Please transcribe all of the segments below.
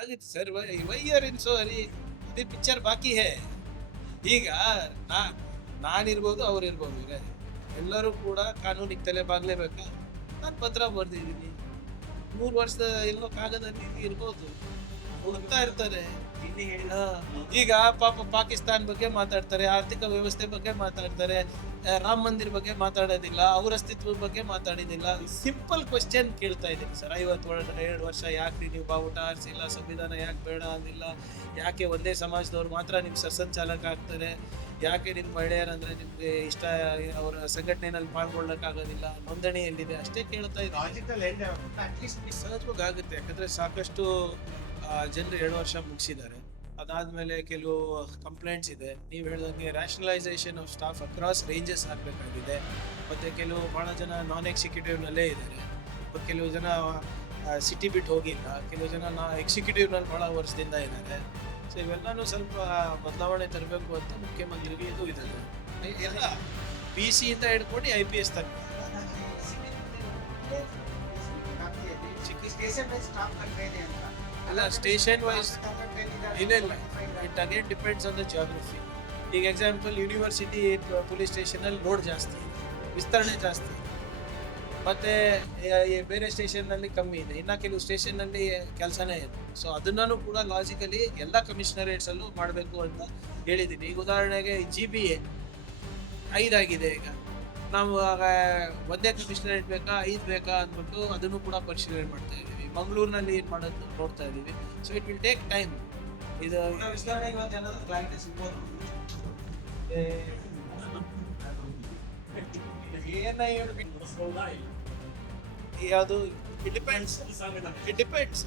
ಆಗಿತ್ತು sir. Why are in so hurry, ಇದು picture ಬಾಕಿ ಹೇ. ಈಗ ನಾ ನಾನಿರ್ಬೋದು, ಅವ್ರಿರ್ಬೋದು, ಎಲ್ಲರೂ ಕೂಡ ಕಾನೂನಿಗೆ ತಲೆ ಬಾಗ್ಲೇಬೇಕಾ? ನಾನು ಪತ್ರ ಬರ್ದಿದ್ದೀನಿ, 3 ವರ್ಷದ ಎಲ್ಲೋ ಕಾಗದಲ್ಲಿ ಇರ್ಬೋದು, ಹುಡುಕ್ತಾ ಇರ್ತಾರೆ. ಹಾ. ಈಗ ಪಾಪ ಪಾಕಿಸ್ತಾನ್ ಬಗ್ಗೆ ಮಾತಾಡ್ತಾರೆ, ಆರ್ಥಿಕ ವ್ಯವಸ್ಥೆ ಬಗ್ಗೆ ಮಾತಾಡ್ತಾರೆ, ರಾಮ ಮಂದಿರ್ ಬಗ್ಗೆ ಮಾತಾಡೋದಿಲ್ಲ, ಅವ್ರ ಅಸ್ತಿತ್ವದ ಬಗ್ಗೆ ಮಾತಾಡಿದಿಲ್ಲ. ಸಿಂಪಲ್ ಕ್ವಶನ್ ಕೇಳ್ತಾ ಇದ್ದೀನಿ ಸರ್. 52 ವರ್ಷ ಯಾಕ್ರಿ ನೀವು ಬಾವುಟ ಆರಿಸಿಲ್ಲ, ಸಂವಿಧಾನ ಯಾಕೆ ಬೇಡ ಅಂದಿಲ್ಲ, ಯಾಕೆ ಒಂದೇ ಸಮಾಜದವ್ರು ಮಾತ್ರ ನಿಮ್ ಸಸ್ಸಂಚಾಲಕ ಆಗ್ತಾರೆ, ಯಾಕೆ ನಿಮ್ ಮಹಿಳೆಯರಂದ್ರೆ ನಿಮ್ಗೆ ಇಷ್ಟ, ಅವರ ಸಂಘಟನೆಯಲ್ಲಿ ಪಾಲ್ಗೊಳ್ಳಕ್ಕಾಗೋದಿಲ್ಲ, ನೋಂದಣಿ ಎಲ್ಲಿದೆ, ಅಷ್ಟೇ ಕೇಳ್ತಾ ಇದ್ದೀನಿ. ಸಹಜವಾಗಿ ಆಗುತ್ತೆ, ಯಾಕಂದ್ರೆ ಸಾಕಷ್ಟು ಜನರು 2 ವರ್ಷ ಮುಗಿಸಿದ್ದಾರೆ. ಅದಾದ್ಮೇಲೆ ಕೆಲವು ಕಂಪ್ಲೇಂಟ್ಸ್ ಇದೆ. ನೀವು ಹೇಳ್ದಂಗೆ rationalisation of staff across ranges ಆಗಬೇಕಾಗಿದೆ. ಮತ್ತೆ ಕೆಲವು ಬಹಳ ಜನ ನಾನ್ ಎಕ್ಸಿಕ್ಯೂಟಿವ್ನಲ್ಲೇ ಇದ್ದಾರೆ, ಕೆಲವು ಜನ ಸಿಟಿ ಬಿಟ್ಟು ಹೋಗಿಲ್ಲ, ಕೆಲವು ಜನ ಎಕ್ಸಿಕ್ಯೂಟಿವ್ನಲ್ಲಿ ಬಹಳ ವರ್ಷದಿಂದ ಇದ್ದಾರೆ. ಸೊ ಇವೆಲ್ಲಾನು ಸ್ವಲ್ಪ ಬದಲಾವಣೆ ತರಬೇಕು ಅಂತ ಮುಖ್ಯಮಂತ್ರಿಗೆ ಇದು ಇದೆ. ಎಲ್ಲ PC ಇಂದ ಹಿಡ್ಕೊಂಡು IPS ತನಕ ಅಲ್ಲ, ಸ್ಟೇಷನ್ ವೈಸ್ ಇಲ್ಲ ಇಲ್ಲ, it again depends on the geography. ಈಗ ಎಕ್ಸಾಂಪಲ್ ಯೂನಿವರ್ಸಿಟಿ ಪೊಲೀಸ್ ಸ್ಟೇಷನ್ ಅಲ್ಲಿ ಲೋಡ್ ಜಾಸ್ತಿ, ವಿಸ್ತರಣೆ ಜಾಸ್ತಿ, ಮತ್ತೆ ಬೇರೆ ಸ್ಟೇಷನ್ ನಲ್ಲಿ ಕಮ್ಮಿ ಇದೆ, ಇನ್ನ ಕೆಲವು ಸ್ಟೇಷನ್ ನಲ್ಲಿ ಕೆಲಸನೇ ಇದೆ. ಸೊ ಅದನ್ನೂ ಕೂಡ ಲಾಜಿಕಲಿ ಎಲ್ಲ ಕಮಿಷನರೇಟ್ಸ್ ಅಲ್ಲೂ ಮಾಡಬೇಕು ಅಂತ ಹೇಳಿದ್ದೀನಿ. ಈಗ ಉದಾಹರಣೆಗೆ GBA 5 ಆಗಿದೆ. ಈಗ ನಾವು ಒಂದೇ ಕಮಿಷನರೇಟ್ ಬೇಕಾ 5 ಬೇಕಾ ಅಂದ್ಬಿಟ್ಟು ಅದನ್ನು ಕೂಡ ಪರಿಶೀಲನೆ ಮಾಡ್ತಾ ಇದೀವಿ. ಮಂಗಳೂರಿನಲ್ಲಿ ಏನ್ ಮಾಡೋದು ನೋಡ್ತಾ ಇದೀವಿ. So it will take time. ಇದು ಯಾವುದು ಇಟ್ ಡಿಪೆಂಡ್ಸ್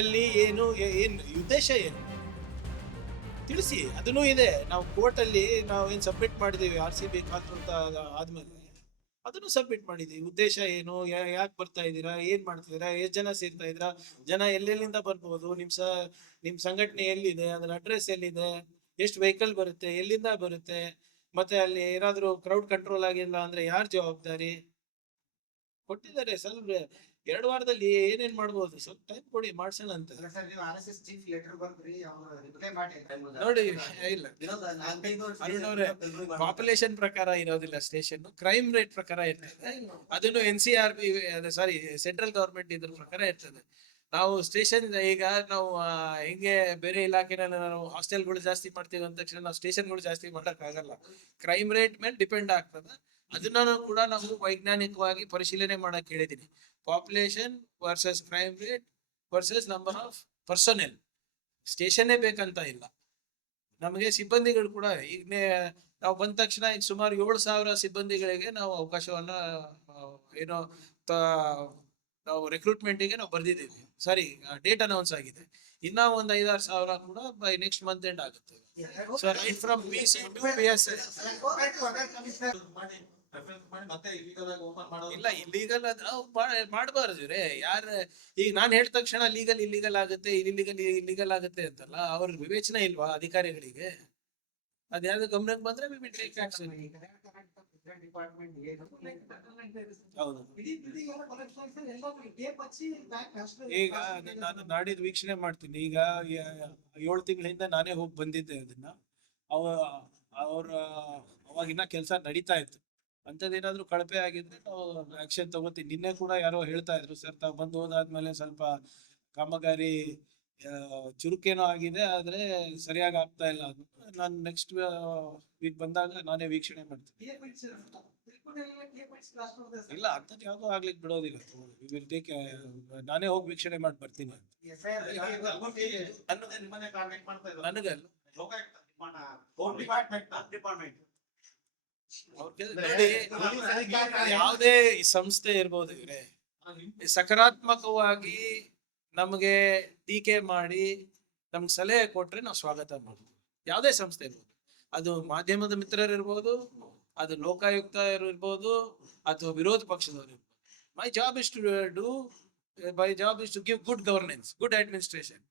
ಎಲ್ಲಿ ಏನು ಉದ್ದೇಶ ಏನು ತಿಳಿಸಿ. ಅದನ್ನೂ ಇದೆ. ನಾವು ಕೋರ್ಟ್ ಅಲ್ಲಿ ನಾವು ಏನ್ ಸಬ್ಮಿಟ್ ಮಾಡಿದೀವಿ RCB ಕಾಂತೃತ ಆದ್ಮೇಲೆ ಅದನ್ನು ಸಬ್ಮಿಟ್ ಮಾಡಿದೀವಿ. ಉದ್ದೇಶ ಏನು, ಯಾಕೆ ಬರ್ತಾ ಇದ್ದೀರಾ, ಏನ್ ಮಾಡ್ತಿದ್ದೀರಾ, ಎಷ್ಟು ಜನ ಸೇರ್ತಾ ಇದ್ದೀರಾ, ಜನ ಎಲ್ಲೆಲ್ಲಿಂದ ಬರ್ಬೋದು, ನಿಮ್ ಸಂಘಟನೆ ಎಲ್ಲಿದೆ, ಅದರ ಅಡ್ರೆಸ್ ಎಲ್ಲಿದೆ, ಎಷ್ಟು ವೆಹಿಕಲ್ ಬರುತ್ತೆ, ಎಲ್ಲಿಂದ ಬರುತ್ತೆ, ಮತ್ತೆ ಅಲ್ಲಿ ಏನಾದ್ರು ಕ್ರೌಡ್ ಕಂಟ್ರೋಲ್ ಆಗಿಲ್ಲ ಅಂದ್ರೆ ಯಾರು ಜವಾಬ್ದಾರಿ ಕೊಟ್ಟಿದ್ದಾರೆ. ಸ್ವಲ್ಪ 2 ವಾರದಲ್ಲಿ ಏನೇನ್ ಮಾಡ್ಬೋದು, ಸ್ವಲ್ಪ ಟೈಮ್ ಕೊಡಿ, ಮಾಡ್ಸೋಣ ಅಂತ ನೋಡಿ. ಇಲ್ಲ ಅರುಣ್ ಅವ್ರೆ, ಪಾಪ್ಯುಲೇಷನ್ ಪ್ರಕಾರ ಇರೋದಿಲ್ಲ ಸ್ಟೇಷನ್, ಕ್ರೈಮ್ ರೇಟ್ ಪ್ರಕಾರ ಇರ್ತದೆ. ಅದನ್ನು NCRB, ಸಾರಿ ಸೆಂಟ್ರಲ್ ಗವರ್ಮೆಂಟ್ ಇದ್ರ ಪ್ರಕಾರ ಇರ್ತದೆ. ನಾವು ಸ್ಟೇಷನ್ ಈಗ ನಾವು ಹೆಂಗೆ ಬೇರೆ ಇಲಾಖೆನಲ್ಲಿ ನಾವು ಹಾಸ್ಟೆಲ್ಗಳು ಜಾಸ್ತಿ ಮಾಡ್ತೀವಿ ಅಂದ ತಕ್ಷಣ ನಾವು ಸ್ಟೇಷನ್ಗಳು ಜಾಸ್ತಿ ಮಾಡಕ್ ಆಗಲ್ಲ. ಕ್ರೈಮ್ ರೇಟ್ ಮೇಲೆ ಡಿಪೆಂಡ್ ಆಗ್ತದೆ. ಅದನ್ನ ಕೂಡ ನಾವು ವೈಜ್ಞಾನಿಕವಾಗಿ ಪರಿಶೀಲನೆ ಮಾಡಕ್ ಹೇಳಿದೀನಿ. Population versus crime rate versus number of personnel. ಸ್ಟೇಷನ್ನೇ ಬೇಕಂತ ಇಲ್ಲ, ನಮಗೆ ಸಿಬ್ಬಂದಿಗಳು ಕೂಡ ಈಗ ನಾವು ಬಂದ ತಕ್ಷಣ ಈಗ ಸುಮಾರು 7,000 ಸಿಬ್ಬಂದಿಗಳಿಗೆ ನಾವು ಅವಕಾಶವನ್ನ ಏನೋ ನಾವು ರೆಕ್ರೂಟ್ಮೆಂಟ್ಗೆ ನಾವು ಬರ್ದಿದ್ದೀವಿ. ಸಾರಿ, ಡೇಟ್ ಅನೌನ್ಸ್ ಆಗಿದೆ. ಇನ್ನ ಒಂದು 5-6 ಸಾವಿರ ಕೂಡ ಬೈ ನೆಕ್ಸ್ಟ್ ಮಂತ್ ಎಂಡ್ ಆಗುತ್ತೆ. So right from PC to PSI. ಇಲ್ಲ, ಇಲ್ಲೀಗಲ್ ಮಾಡಬಾರ್ದು ರೇ. ಯಾರ ಈಗ ನಾನು ಹೇಳಿದ ತಕ್ಷಣ ಲೀಗಲ್ ಇಲ್ಲಿಗಲ್ ಆಗುತ್ತೆ, ಇಲ್ಲಿಗಲ್ ಆಗುತ್ತೆ ಅಂತಲ್ಲ, ಅವ್ರ ವಿವೇಚನೆ ಇಲ್ವಾ ಅಧಿಕಾರಿಗಳಿಗೆ? ಅದ್ಯಾವ್ದು ಗಮನಕ್ಕೆ ಬಂದ್ರೆ we will take action. ಹೌದು. ಈಗ ನಾನು ನಾಡಿದ್ದು ವೀಕ್ಷಣೆ ಮಾಡ್ತೀನಿ. ಈಗ 7 ತಿಂಗಳಿಂದ ನಾನೇ ಹೋಗಿ ಬಂದಿದ್ದೆ ಅದನ್ನ. ಅವ್ರ ಅವಾಗಿನ್ನ ಕೆಲಸ ನಡೀತಾ ಇತ್ತು. ಅಂತದೇನಾದ್ರೂ ಕಳಪೆ ಆಗಿದ್ರೆ ನಾವು ಆಕ್ಷನ್ ತಗೋತೀವಿ. ನಿನ್ನೆ ಕೂಡ ಯಾರೋ ಹೇಳ್ತಾ ಇದ್ರು, ಸರ್ ತಾವು ಬಂದು ಹೋದಾದ್ಮೇಲೆ ಸ್ವಲ್ಪ ಕಾಮಗಾರಿ ಚುರುಕೇನೋ ಆಗಿದೆ, ಆದ್ರೆ ಸರಿಯಾಗಿ ಆಗ್ತಾ ಇಲ್ಲ. ನಾನು ನೆಕ್ಸ್ಟ್ ವೀಕ್ ಬಂದಾಗ ನಾನೇ ವೀಕ್ಷಣೆ ಮಾಡ್ತೀನಿ. ಇಲ್ಲ, ಅಂತದ್ ಯಾವ್ದೋ ಆಗ್ಲಿಕ್ಕೆ ಬಿಡೋದಿಲ್ಲ. ನಾನೇ ಹೋಗಿ ವೀಕ್ಷಣೆ ಮಾಡಿ ಬರ್ತೀನಿ. ನನಗಲ್ಲ, ಯಾವುದೇ ಸಂಸ್ಥೆ ಇರ್ಬೋದು ಇವ್ರೆ, ಸಕಾರಾತ್ಮಕವಾಗಿ ನಮಗೆ ಟೀಕೆ ಮಾಡಿ ನಮ್ಗೆ ಸಲಹೆ ಕೊಟ್ರೆ ನಾವು ಸ್ವಾಗತ ಮಾಡ್ತೀವಿ. ಯಾವುದೇ ಸಂಸ್ಥೆ ಇರ್ಬೋದು, ಅದು ಮಾಧ್ಯಮದ ಮಿತ್ರರು ಇರ್ಬೋದು, ಅದು ಲೋಕಾಯುಕ್ತ ಇರ್ಬೋದು, ಅಥವಾ ವಿರೋಧ ಪಕ್ಷದವರು ಇರ್ಬೋದು. My job is to give good governance, good administration.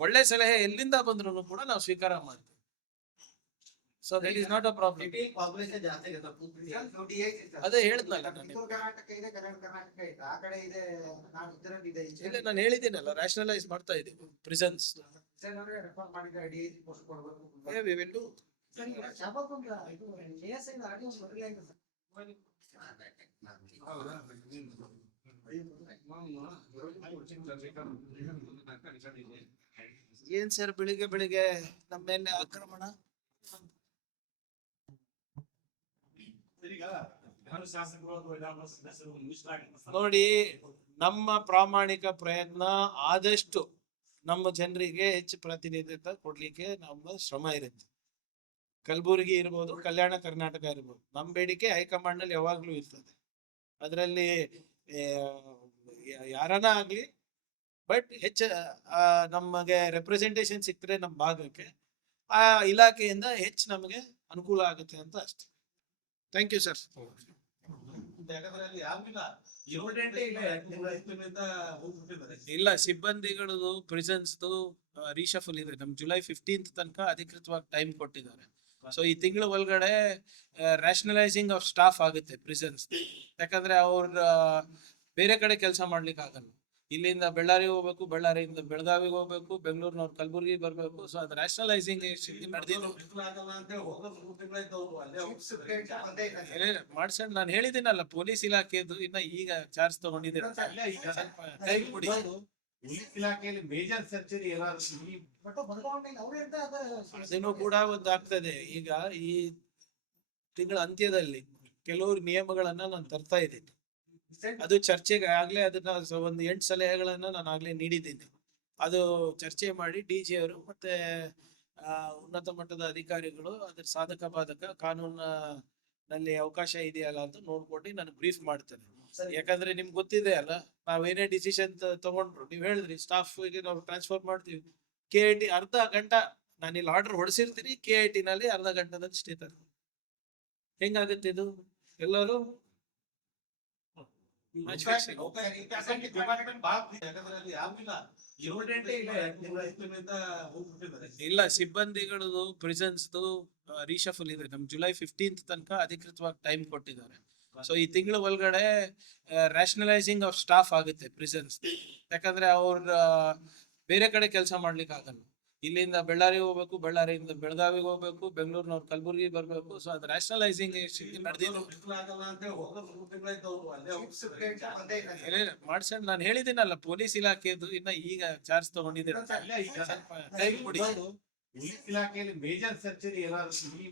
ಒಳ್ಳೆ ಸಲಹೆ ಎಲ್ಲಿಂದ ಬಂದ್ರು ಕೂಡ ನಾವು ಸ್ವೀಕಾರ ಮಾಡ್ತೀವಿ. So that is not a problem. Population ಜಾಸ್ತಿ ಇದೆ ಸರ್. ನೋಡಿ ಅದೇ ಹೇಳಿದ್ನಲ್ಲ ನಾನು. ಕರ್ನಾಟಕ ಇದೆ, ಕರ್ನಾಟಕ ಇದೆ, ಆ ಕಡೆ ಇದೆ, ನಾನು ಇದರಲ್ಲಿ ಇದೆ. ಇಲ್ಲ, ನಾನು ಹೇಳಿದ್ದೀನಲ್ಲ, ರ್ಯಾಷನಲೈಸ್ ಮಾಡ್ತಾ ಇದ್ದೀವಿ ಪ್ರಿಸನ್ಸ್. ರೆಫರ್ ಮಾಡಿದ್ರೆ ಡಿ ಪೋಸ್ಟ್ ಕೊಡಬೇಕು. We will do. ಸರ್, ಈಗ ಶಾಬಾಗ್ ಒಂದು ಇದು AS ಇಂದ ಆಡಿಯೋ ಬರಲಿಲ್ಲ ಸರ್. ಏನ್ ಸರ್ ಬೆಳಿಗ್ಗೆ ಬೆಳಿಗ್ಗೆ ನಮ್ಮ ಮೇಲೆ ಆಕ್ರಮಣ? ನೋಡಿ, ನಮ್ಮ ಪ್ರಾಮಾಣಿಕ ಪ್ರಯತ್ನ ಆದಷ್ಟು ನಮ್ಮ ಜನರಿಗೆ ಹೆಚ್ಚು ಪ್ರಾತಿನಿಧ್ಯತೆ ಕೊಡ್ಲಿಕ್ಕೆ ನಮ್ಮ ಶ್ರಮ ಇರುತ್ತೆ. ಕಲಬುರಗಿ ಇರ್ಬೋದು, ಕಲ್ಯಾಣ ಕರ್ನಾಟಕ ಇರ್ಬೋದು, ನಮ್ಮ ಬೇಡಿಕೆ ಹೈಕಮಾಂಡ್ ನಲ್ಲಿ ಯಾವಾಗ್ಲೂ ಇರ್ತದೆ. ಅದರಲ್ಲಿ ಯಾರನ್ನ ಆಗ್ಲಿ, ಬಟ್ ನಮಗೆ ರೆಪ್ರೆಸೆಂಟೇಷನ್ ಸಿಕ್ಕರೆ ನಮ್ಮ ಭಾಗಕ್ಕೆ ಆ ಇಲಾಖೆಯಿಂದ ಹೆಚ್ಚು ನಮಗೆ ಅನುಕೂಲ ಆಗುತ್ತೆ ಅಂತ ಅಷ್ಟೇ. Thank you sir. ಇಲ್ಲ, ಸಿಬ್ಬಂದಿಗಳದು ಪ್ರಿಸನ್ಸ್ ರೀಶಫಲ್ ಇದೆ. ನಮ್ ಜುಲೈ 15 ತನಕ ಅಧಿಕೃತವಾಗಿ ಟೈಮ್ ಕೊಟ್ಟಿದ್ದಾರೆ. ಸೊ ಈ ತಿಂಗಳ ಒಳಗಡೆ ರ್ಯಾಷನಲೈಸಿಂಗ್ ಆಫ್ ಸ್ಟಾಫ್ ಆಗುತ್ತೆ ಪ್ರಿಸನ್ಸ್. ಯಾಕಂದ್ರೆ ಅವ್ರ ಬೇರೆ ಕಡೆ ಕೆಲಸ ಮಾಡ್ಲಿಕ್ಕೆ ಆಗಲ್ಲ. ಇಲ್ಲಿಂದ ಬೆಳ್ಳಾರಿಗೆ ಹೋಗ್ಬೇಕು, ಬೆಳ್ಳಾರಿಯಿಂದ ಬೆಳಗಾವಿಗೆ ಹೋಗ್ಬೇಕು, ಬೆಂಗಳೂರಿನವ್ರು ಕಲಬುರ್ಗಿ ಬರ್ಬೇಕು. ಸೊ ಅದು ರ್ಯಾಷನಲೈಸಿಂಗ್ ನಡೆದಿದ್ದು ಮಾಡ್ಸೋಣ. ನಾನು ಹೇಳಿದ್ದೀನಲ್ಲ, ಪೊಲೀಸ್ ಇಲಾಖೆದು ಇನ್ನ ಈಗ ಚಾರ್ಜ್ ತಗೊಂಡಿದ್ದೀರ. ಟೈಮ್ ಕೊಡಿ. ಇಲಾಖೆಯಲ್ಲಿ ಮೇಜರ್ ಸರ್ಜರಿ ಅದನ್ನು ಕೂಡ ಒಂದು ಆಗ್ತದೆ. ಈಗ ಈ ತಿಂಗಳ ಅಂತ್ಯದಲ್ಲಿ ಕೆಲವರು ನಿಯಮಗಳನ್ನ ನಾನು ತರ್ತಾ ಇದ್ದೀನಿ. ಅದು ಚರ್ಚೆಗೆ ಆಗ್ಲೇ ಅದನ್ನ ಒಂದು 8 ಸಲಹೆಗಳನ್ನ ನಾನು ಆಗ್ಲೇ ನೀಡಿದ್ದೀನಿ. ಅದು ಚರ್ಚೆ ಮಾಡಿ DG ಅವರು ಮತ್ತೆ ಉನ್ನತ ಮಟ್ಟದ ಅಧಿಕಾರಿಗಳು ಅದ್ರ ಸಾಧಕ ಬಾಧಕ ಕಾನೂನಲ್ಲಿ ಅವಕಾಶ ಇದೆಯಲ್ಲ ಅಂತ ನೋಡ್ಕೊಂಡು ನಾನು ಬ್ರೀಫ್ ಮಾಡ್ತೇನೆ. ಯಾಕಂದ್ರೆ ನಿಮ್ಗೆ ಗೊತ್ತಿದೆ ಅಲ್ಲ, ನಾವೇನೇ ಡಿಸಿಷನ್ ತಗೊಂಡ್ರು, ನೀವ್ ಹೇಳಿದ್ರಿ ಸ್ಟಾಫ್ ಗೆ ನಾವು ಟ್ರಾನ್ಸ್ಫರ್ ಮಾಡ್ತೀವಿ. KIT ಅರ್ಧ ಗಂಟೆ ನಾನು ಇಲ್ಲಿ ಆರ್ಡರ್ ಹೊಡಿಸಿರ್ತೀನಿ, KIT ನಲ್ಲಿ ಅರ್ಧ ಗಂಟೆದಲ್ಲಿ ಸ್ಟೇ ತರ. ಹೆಂಗಾಗುತ್ತೆ ಇದು? ಎಲ್ಲರೂ ಇಲ್ಲ, ಸಿಬ್ಬಂದಿಗಳದು ಪ್ರಿಸನ್ಸ್ ರೀಶಫಲ್ ಇದೆ. ನಮ್ ಜುಲೈ 15 ತನಕ ಅಧಿಕೃತವಾಗಿ ಟೈಮ್ ಕೊಟ್ಟಿದ್ದಾರೆ. ಸೊ ಈ ತಿಂಗಳ ಒಳಗಡೆ ರ್ಯಾಷನಲೈಸಿಂಗ್ ಆಫ್ ಸ್ಟಾಫ್ ಆಗುತ್ತೆ ಪ್ರಿಸನ್ಸ್. ಯಾಕಂದ್ರೆ ಅವ್ರ ಬೇರೆ ಕಡೆ ಕೆಲಸ ಮಾಡ್ಲಿಕ್ಕೆ ಆಗಲ್ಲ. ಇಲ್ಲಿಂದ ಬೆಳ್ಳಾರಿಗೆ ಹೋಗ್ಬೇಕು, ಬೆಳ್ಳಾರಿಯಿಂದ ಬೆಳಗಾವಿಗೆ ಹೋಗ್ಬೇಕು, ಬೆಂಗಳೂರಿನವ್ರು ಕಲಬುರ್ಗಿ ಬರ್ಬೇಕು. ಸೊ ಅದು ರ್ಯಾಷನಲೈಸಿಂಗ್ ನಡೆದಿದ್ದು ಮಾಡ್ಸೋಣ. ನಾನು ಹೇಳಿದ್ದೀನಲ್ಲ, ಪೊಲೀಸ್ ಇಲಾಖೆದು ಇನ್ನ ಈಗ ಚಾರ್ಜ್ ತಗೊಂಡಿದ್ದೀರ. ಟೈಮ್ ಕೊಡಿ. ಇಲಾಖೆಯಲ್ಲಿ ಮೇಜರ್ ಸರ್ಜರಿ